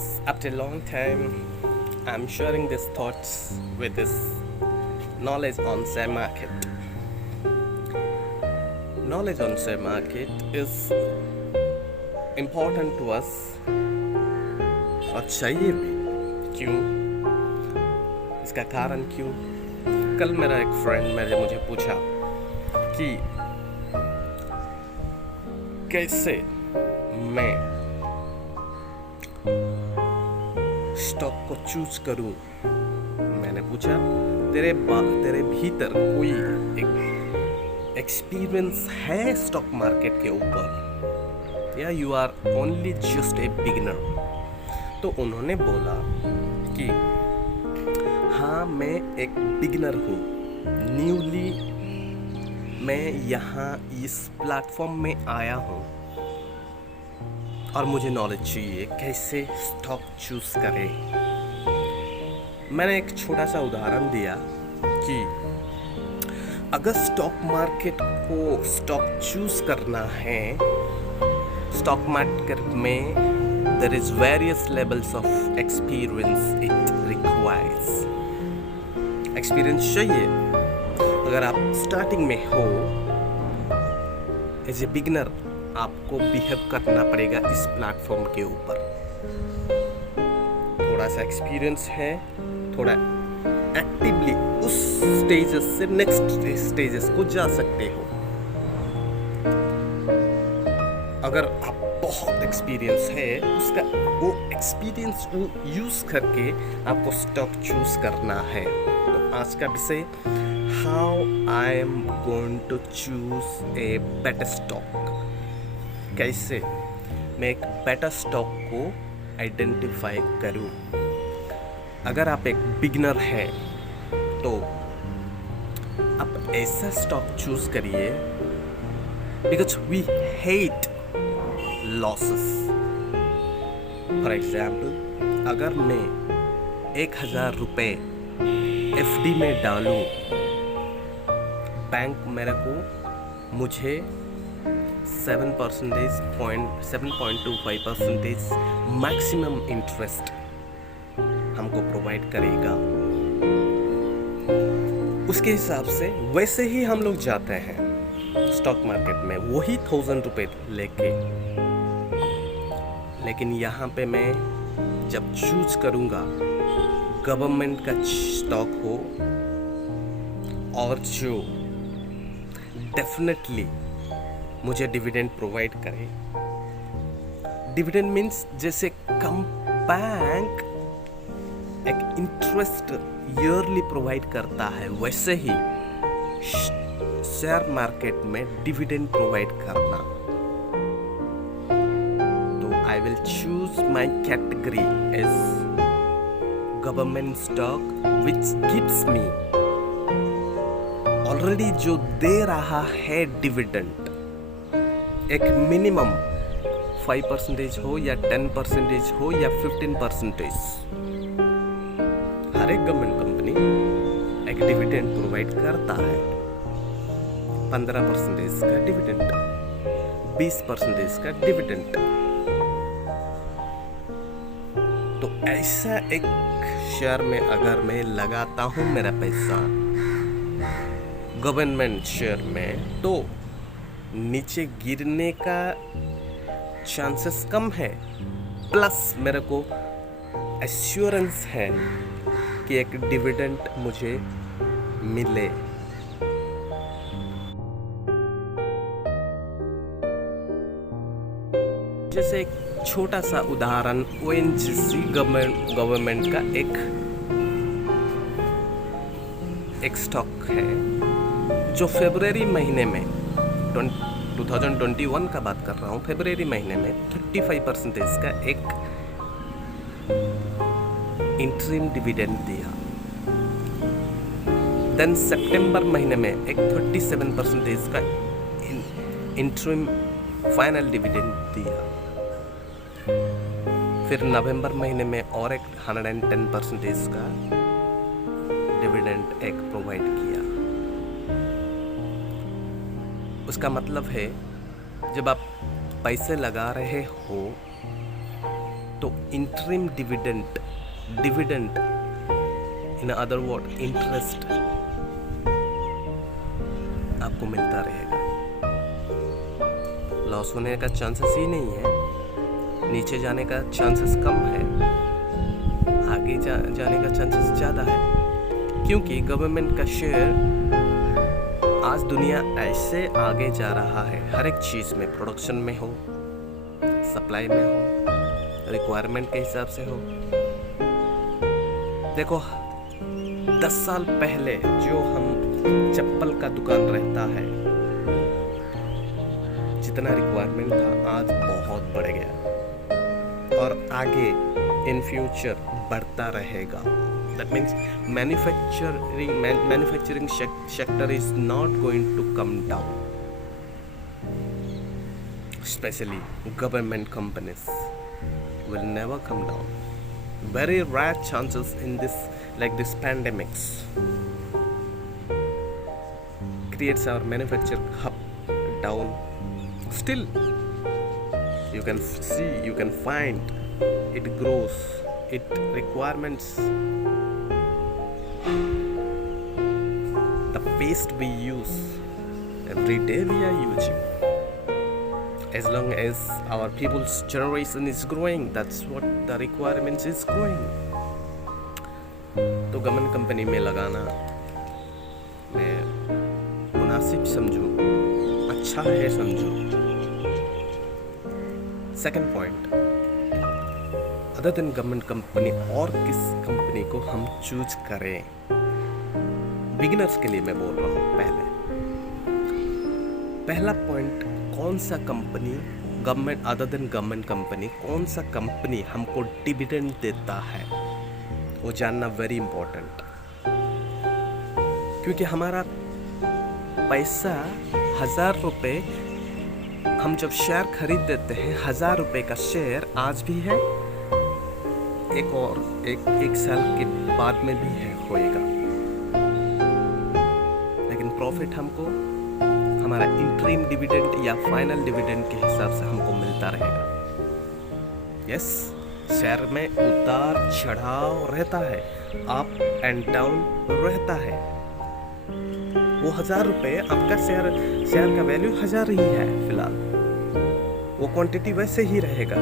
friends, after a long time, I'm sharing these thoughts with this knowledge on share market. Knowledge on share market is important to us और चाहिए भी. क्यों? इसका कारण क्यों? कल मेरा एक फ्रेंड मुझे पूछा कि कैसे मैं स्टॉक को चूज करूं. मैंने पूछा तेरे भीतर कोई एक एक्सपीरियंस है स्टॉक मार्केट के ऊपर या you are only just a beginner. तो उन्होंने बोला कि हाँ, मैं एक बिगिनर हूँ, न्यूली मैं यहाँ इस प्लेटफॉर्म में आया हूँ और मुझे नॉलेज चाहिए कैसे स्टॉक चूज करें. मैंने एक छोटा सा उदाहरण दिया कि अगर स्टॉक मार्केट को स्टॉक चूज करना है, स्टॉक मार्केट में there is various levels of experience it requires. Experience चाहिए. अगर आप स्टार्टिंग में हो एज ए बिगिनर, आपको बिहेव करना पड़ेगा इस प्लेटफॉर्म के ऊपर. थोड़ा सा एक्सपीरियंस है, थोड़ा एक्टिवली उस स्टेजेस से नेक्स्ट स्टेजेस को जा सकते हो. अगर आप बहुत एक्सपीरियंस है, उसका वो एक्सपीरियंस वो यूज करके आपको स्टॉक चूज करना है. तो आज का विषय, how I am going to choose a better stock. कैसे मैं एक बेटर स्टॉक को आइडेंटिफाई करूं. अगर आप एक बिगिनर हैं तो आप ऐसा स्टॉक चूज करिए because we hate losses. For example, अगर मैं 1,000 रुपये FD में डालूं, बैंक मुझे 7.25% मैक्सिमम इंटरेस्ट हमको प्रोवाइड करेगा. उसके हिसाब से वैसे ही हम लोग जाते हैं स्टॉक मार्केट में, वही 1,000 रुपये लेके. लेकिन यहाँ पे मैं जब चूज करूँगा गवर्नमेंट का स्टॉक हो और जो डेफिनेटली मुझे डिविडेंड प्रोवाइड करे. डिविडेंड मीन्स जैसे कम बैंक एक इंटरेस्ट ईयरली प्रोवाइड करता है, वैसे ही शेयर मार्केट में डिविडेंड प्रोवाइड करना. तो I will choose my category as government stock which gives me already जो दे रहा है डिविडेंड. एक मिनिमम 5% हो या 10% हो या 15%, हर एक गवर्नमेंट कंपनी एक डिविडेंड प्रोवाइड करता है. 15% का डिविडेंड, 20% का डिविडेंड. तो ऐसा एक शेयर में अगर मैं लगाता हूं मेरा पैसा गवर्नमेंट शेयर में, तो नीचे गिरने का चांसेस कम है. प्लस मेरे को एश्योरेंस है कि एक डिविडेंड मुझे मिले. जैसे एक छोटा सा उदाहरण, ONGC गवर्नमेंट का एक स्टॉक है जो फरवरी महीने में 2021 का बात कर रहा हूँ, फरवरी महीने में 35% का एक इंटरिम डिविडेंड दिया. देन सितंबर महीने में एक 37% का इंटरिम फाइनल डिविडेंड दिया. फिर नवंबर महीने में और एक 110% का डिविडेंड एक प्रोवाइड किया. उसका मतलब है जब आप पैसे लगा रहे हो तो interim dividend in other word interest आपको मिलता रहेगा। लॉस होने का चांसेस ही नहीं है, नीचे जाने का चांसेस कम है, आगे जाने का चांसेस ज़्यादा है, क्योंकि गवर्नमेंट का शेयर आज दुनिया ऐसे आगे जा रहा है, हर एक चीज़ में, प्रोडक्शन में हो, सप्लाई में हो, रिक्वायरमेंट के हिसाब से हो। देखो 10 साल पहले जो हम चप्पल का दुकान रहता है, जितना रिक्वायरमेंट था आज बहुत बढ़ गया और आगे इन फ्यूचर बढ़ता रहेगा। That means manufacturing sector is not going to come down, specially government companies will never come down. Very rare chances in this, like this pandemics creates our manufacturing hub down. Still you can see, you can find it grows, it requirements, the paste we use every day we are using. As long as our people's generation is growing, that's what the requirements is growing. तो government company में लगाना मैं मुनासिब समझूं, अच्छा है समझूं। Second point, other than government company और किस कंपनी को हम चूज करें? बिगिनर्स के लिए मैं बोल रहा हूँ। पहला पॉइंट, कौन सा company, government other than government company, कौन सा कंपनी हमको डिविडेंड देता है, वो जानना वेरी इंपॉर्टेंट। क्योंकि हमारा पैसा 1000 रुपये, हम जब शेयर खरीद देते हैं 1000 रुपये का शेयर आज भी है, एक साल के बाद में भी है, होएगा, लेकिन प्रॉफिट हमको हमारा इंटरिम डिविडेंड या फाइनल डिविडेंड के हिसाब से हमको मिलता रहेगा। यस, शेयर में उतार चढ़ाव रहता है, अप एंड डाउन रहता है। वो 1000 रुपये, आपका शेयर का वैल्यू 1000 ही है फिलहाल, वो क्वांटिटी वैसे ही रहेगा।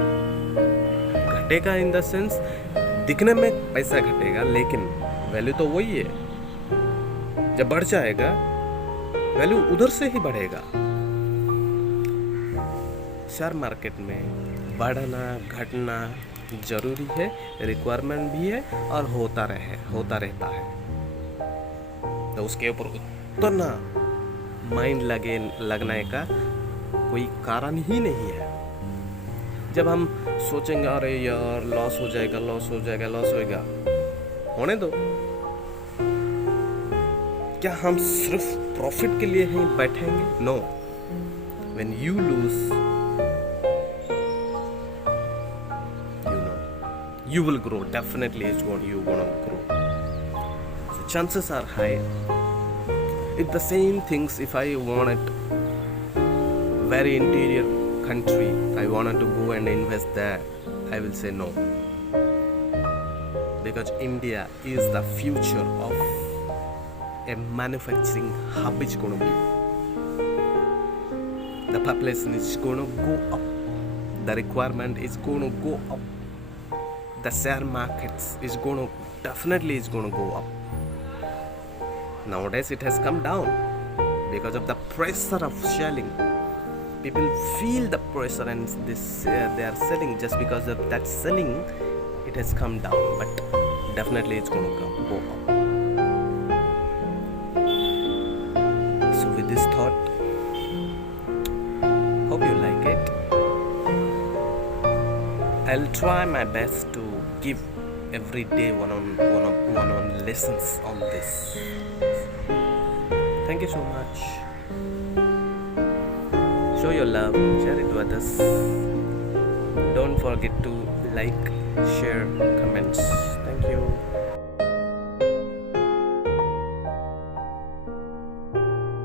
घटेगा इन द सेंस, दिखने में पैसा घटेगा, लेकिन वैल्यू तो वही है। जब बढ़ जाएगा वैल्यू उधर से ही बढ़ेगा। शेयर मार्केट में बढ़ना घटना जरूरी है, रिक्वायरमेंट भी है और होता रहता है। तो उसके ऊपर उतना माइंड लगने का कोई कारण ही नहीं है। जब हम सोचेंगे अरे यार लॉस हो जाएगा, होने दो। क्या हम सिर्फ प्रॉफिट के लिए ही बैठेंगे? No, when you lose, you will grow. Definitely you're gonna grow. So chances are high. If the same things, if I wanted very interior country, I wanted to go and invest there, I will say no, because India is the future of a manufacturing hub. Is going to be, the population is going to go up, the requirement is going to go up, the share markets is going to definitely go up. Nowadays it has come down because of the pressure of selling. People feel the pressure and they are selling. Just because of that selling, it has come down, but definitely it's going to go up. So with this thought, hope you like it. I'll try my best to give every day one-on-one lessons on this. Thank you so much. Show your love, share it to others. Don't forget to like, share, comments. Thank you.